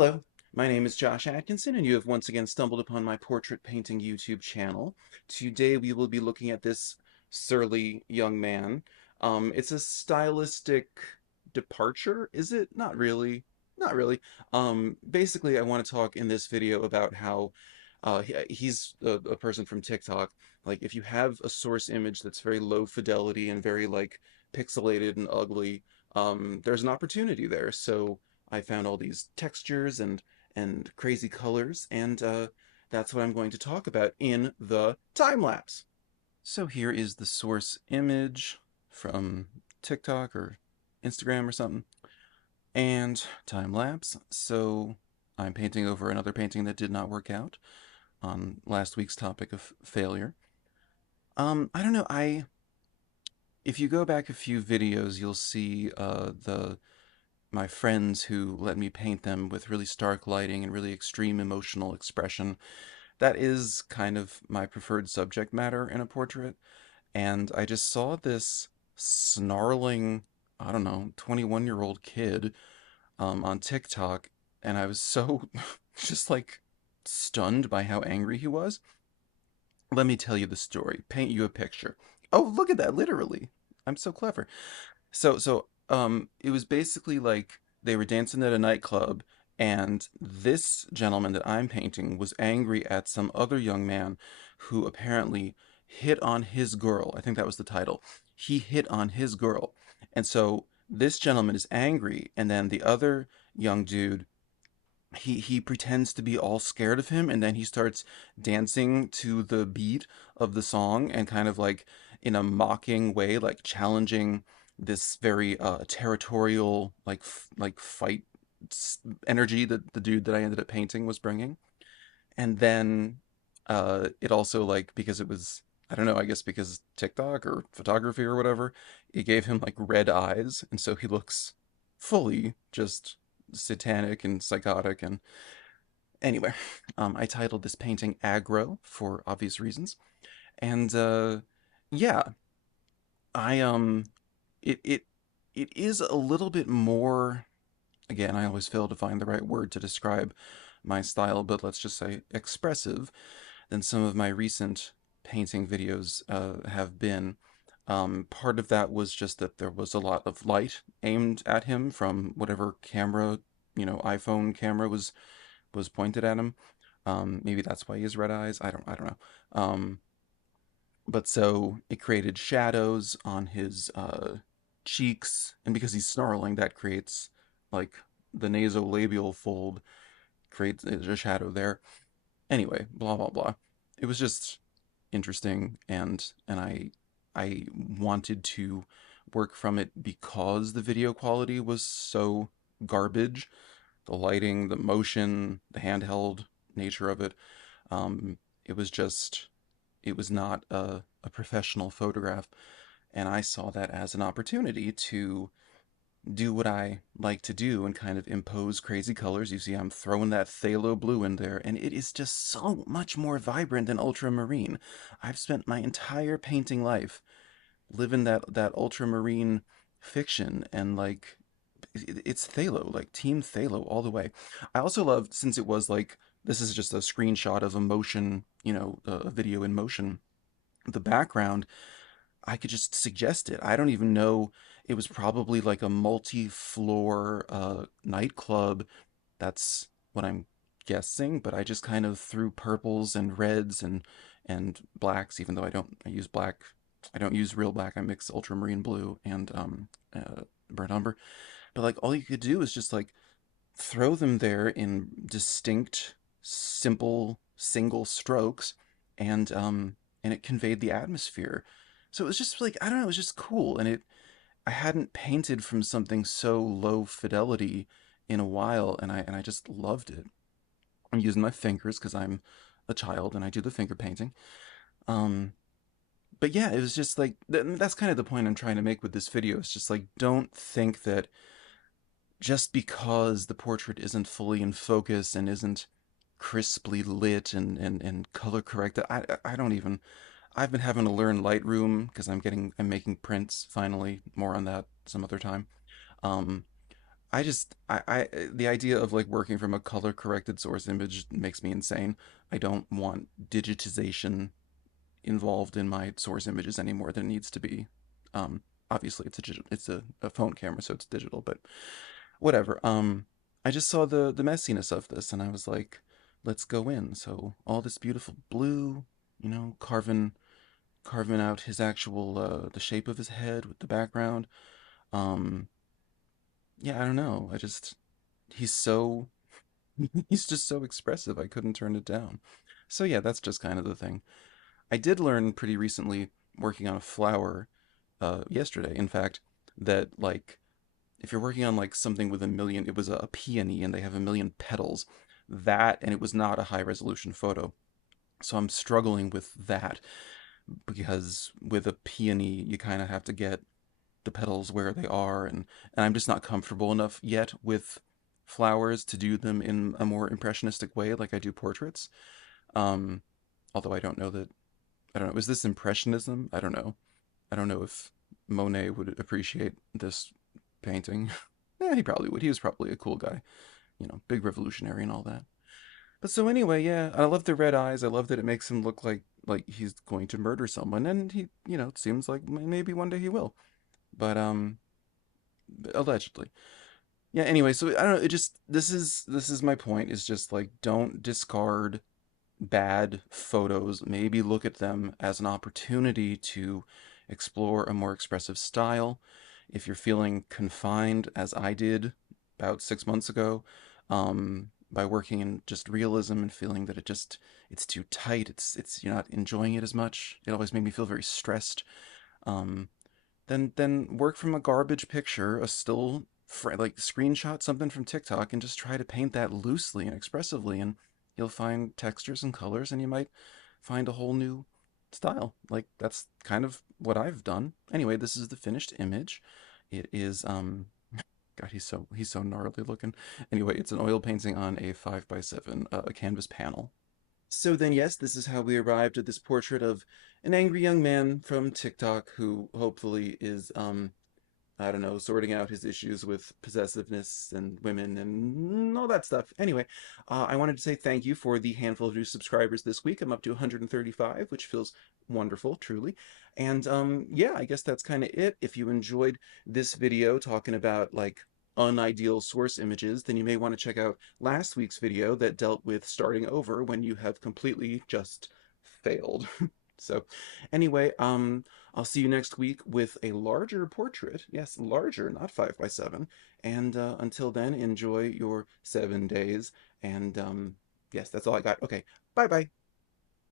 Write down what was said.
Hello, my name is Josh Atkinson, and you have once again stumbled upon my portrait painting YouTube channel. Today we will be looking at this surly young man. It's a stylistic departure, is it? Not really. Not really. Basically, I want to talk in this video about how he's a person from TikTok. Like, if you have a source image that's very low fidelity and very, like, pixelated and ugly, there's an opportunity there. So I found all these textures and crazy colors, and that's what I'm going to talk about in the time lapse. So here is the source image from TikTok or Instagram or something, and time lapse. So I'm painting over another painting that did not work out on last week's topic of failure. I don't know. I If you go back a few videos, you'll see the my friends who let me paint them with really stark lighting and really extreme emotional expression. That is kind of my preferred subject matter in a portrait. And I just saw this snarling, I don't know, 21-year-old kid on TikTok, and I was so just like stunned by how angry he was. Let me tell you the story, paint you a picture. Oh, look at that, literally. I'm so clever. It was basically like they were dancing at a nightclub, and this gentleman that I'm painting was angry at some other young man who apparently hit on his girl. I think that was the title. He hit on his girl. And so this gentleman is angry, and then the other young dude, he pretends to be all scared of him, and then he starts dancing to the beat of the song and kind of like in a mocking way, like challenging this very territorial like fight energy that the dude that I ended up painting was bringing. And then it also, like, because it was, I don't know, I guess because TikTok or photography or whatever, it gave him like red eyes, and so he looks fully just satanic and psychotic. And anyway, I titled this painting Aggro for obvious reasons. And yeah, I it it it is a little bit more, again, I always fail to find the right word to describe my style, but let's just say expressive than some of my recent painting videos have been. Part of that was just that there was a lot of light aimed at him from whatever camera, iPhone camera was pointed at him. Maybe that's why he has red eyes. I don't know. But so it created shadows on his cheeks, and because he's snarling, that creates like the nasolabial fold creates a shadow there. Anyway, blah blah blah. It was just interesting, and I wanted to work from it because the video quality was so garbage. The lighting, the motion, the handheld nature of it. Um, it was just, it was not a professional photograph. And I saw that as an opportunity to do what I like to do and kind of impose crazy colors. You see, I'm throwing that phthalo blue in there, and it is just so much more vibrant than ultramarine. I've spent my entire painting life living that ultramarine fiction, and like it's phthalo, like team phthalo all the way. I also loved, since it was like, this is just a screenshot of a motion, a video in motion. The background, I could just suggest it. I don't even know. It was probably like a multi-floor nightclub. That's what I'm guessing, but I just kind of threw purples and reds and blacks, even though I use black. I don't use real black. I mix ultramarine blue and burnt umber. But like all you could do is just like throw them there in distinct, simple, single strokes, and it conveyed the atmosphere. So it was just like, I don't know, it was just cool, and it I hadn't painted from something so low fidelity in a while, and I just loved it. I'm using my fingers because I'm a child and I do the finger painting. Um, but yeah, it was just like that's kind of the point I'm trying to make with this video. It's just like, don't think that just because the portrait isn't fully in focus and isn't crisply lit and color corrected. I don't even, I've been having to learn Lightroom because I'm making prints finally. More on that some other time. Um, the idea of like working from a color corrected source image makes me insane. I don't want digitization involved in my source images any more than it needs to be. Um, Obviously it's a phone camera, so it's digital, but whatever. I just saw the messiness of this, and I was like, let's go in. So all this beautiful blue, carving out his actual the shape of his head with the background. Um, yeah, I don't know. He's so he's just so expressive. I couldn't turn it down. So yeah, that's just kind of the thing. I did learn pretty recently working on a flower yesterday, in fact, that like if you're working on like something with a million, it was a peony and they have a million petals, that and it was not a high resolution photo. So I'm struggling with that because with a peony, you kind of have to get the petals where they are, and I'm just not comfortable enough yet with flowers to do them in a more impressionistic way like I do portraits. Um, Although I don't know, is this impressionism? I don't know. I don't know if Monet would appreciate this painting. Yeah, he probably would. He was probably a cool guy, big revolutionary and all that. But so anyway, yeah, I love the red eyes. I love that it makes him look like he's going to murder someone, and he, it seems like maybe one day he will. But allegedly. Yeah, anyway, so I don't know, it just this is my point is just like don't discard bad photos. Maybe look at them as an opportunity to explore a more expressive style. If you're feeling confined, as I did about 6 months ago, by working in just realism and feeling that it's too tight, it's you're not enjoying it as much. It always made me feel very stressed. Um, then work from a garbage picture, a still like screenshot something from TikTok and just try to paint that loosely and expressively, and you'll find textures and colors, and you might find a whole new style. Like that's kind of what I've done. Anyway, this is the finished image. It is God, he's so gnarly looking. Anyway, it's an oil painting on a 5x7 canvas panel. So then, yes, this is how we arrived at this portrait of an angry young man from TikTok who hopefully is, I don't know, sorting out his issues with possessiveness and women and all that stuff. Anyway, I wanted to say thank you for the handful of new subscribers this week. I'm up to 135, which feels wonderful, truly. And yeah, I guess that's kind of it. If you enjoyed this video talking about like unideal source images, then you may want to check out last week's video that dealt with starting over when you have completely just failed. So anyway, I'll see you next week with a larger portrait. Yes, larger, not 5x7. And until then, enjoy your 7 days. And yes, that's all I got. Okay, bye bye.